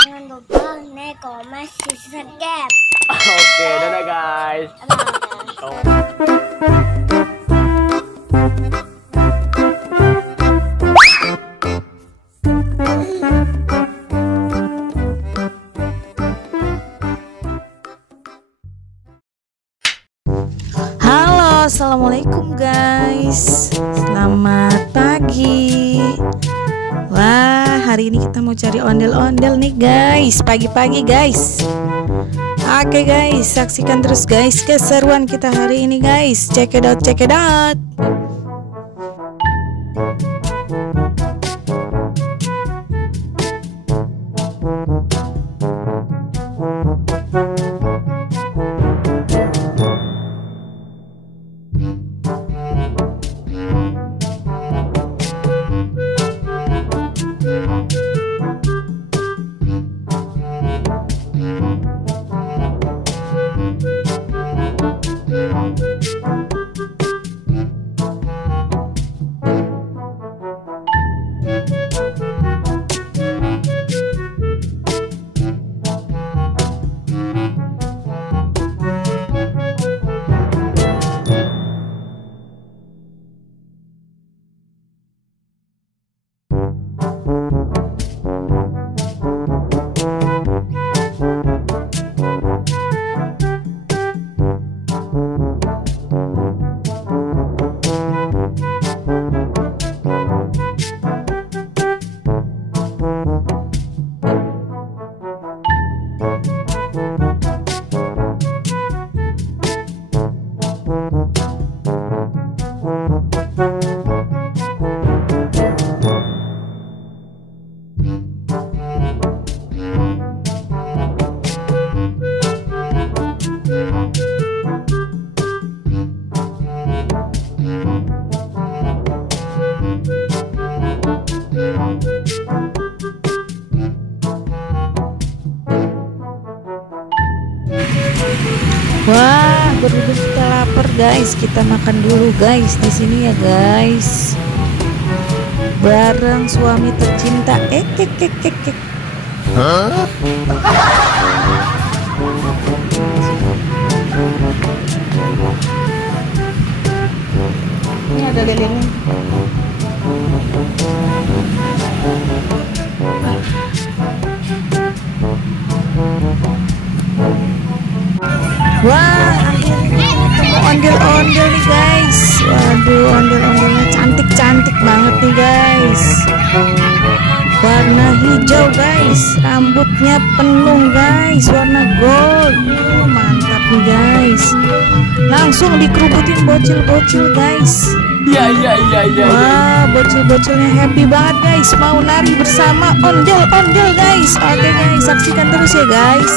Jangan lupa like, comment, subscribe. Oke, dadah guys. Bye. Halo, assalamualaikum guys. Selamat pagi. Wah, hari ini kita mau cari ondel-ondel nih guys. Pagi-pagi guys. Oke guys, saksikan terus guys keseruan kita hari ini guys. Check it out, check it out. Wah, berhubung kita lapar guys, kita makan dulu guys di sini ya guys. Bareng suami tercinta. Hah? Ini ada lilin. Wah, akhirnya ketemu ondel-ondel nih guys. Waduh, ondel-ondelnya cantik-cantik banget nih guys. Warna hijau guys, rambutnya penuh guys, warna gold. Mantap nih guys. Langsung dikerubutin bocil-bocil guys. Iya. Wah, bocil-bocilnya happy banget guys, mau nari bersama ondel-ondel guys. Oke guys, saksikan terus ya guys.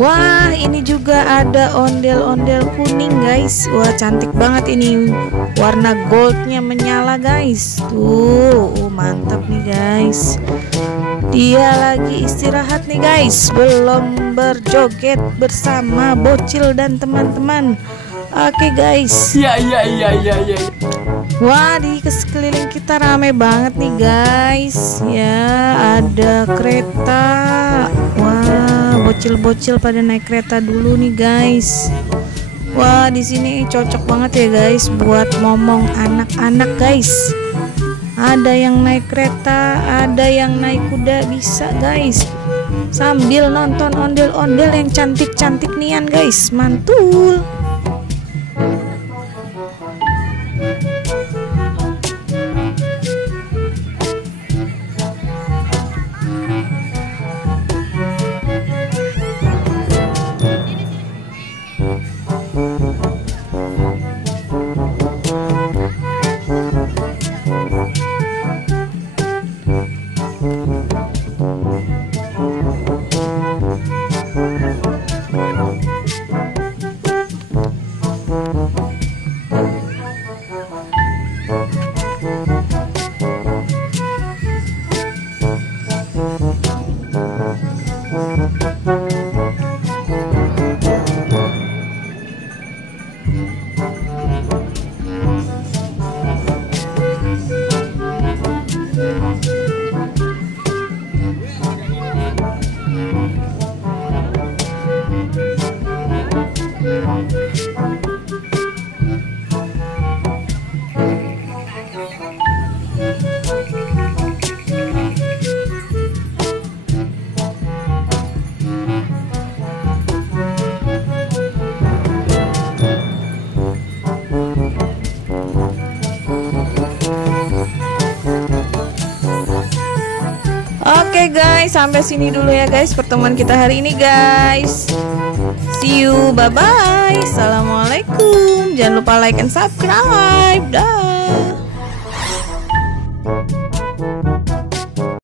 Wah, ini juga ada ondel-ondel kuning guys. Wah, cantik banget ini. Warna goldnya menyala guys. Tuh, mantap nih guys. Dia lagi istirahat nih guys, belum berjoget bersama bocil dan teman-teman. Oke guys. Iya. Wah, di sekeliling kita rame banget nih guys. Ya, ada kereta. Wah, bocil-bocil pada naik kereta dulu nih guys. Wah, di sini cocok banget ya guys buat ngomong anak-anak guys. Ada yang naik kereta, ada yang naik kuda, bisa guys. Sambil nonton ondel-ondel yang cantik-cantik nian guys. Mantul. Oke guys, sampai sini dulu ya guys pertemuan kita hari ini guys. See you, bye bye. Assalamualaikum. Jangan lupa like and subscribe. Dah.